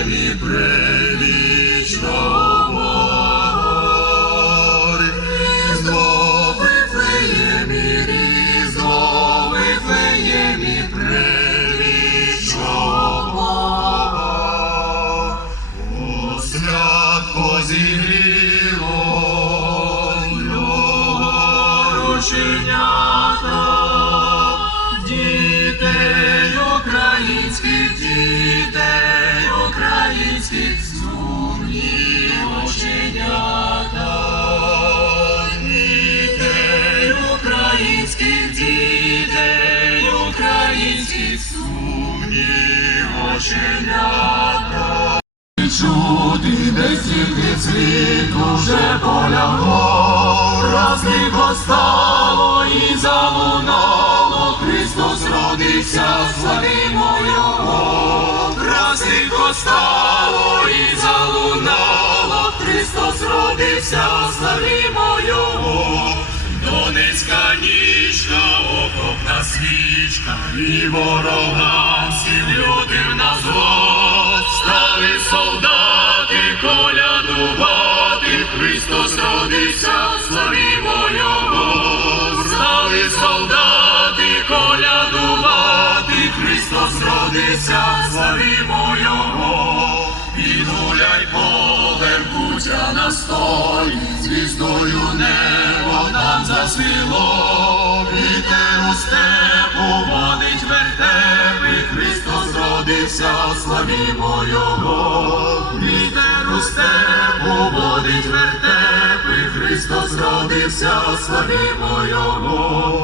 Єві превічно море, Різдво Вифлеємі, Різдво Вифлеємі, святко зігріло, сумні оченята. Чути десь від світу вже полягло, раз стало і залунало, Христос родився, славімо Його, раз стало і залунало, Христос родився, славімо Його, Донецька нічка, окопна свічка, і ворогам всім людям на зло, стали солдати колядувати, Христос родився, славімо Його, стали солдати колядувати, Христос родився, славімо Його, Підгуляй полем кутя на столі, звіздою небо нам засвіло, родився, славімо Його, вітер у степу водить вертепи, Христос родився, славімо Його.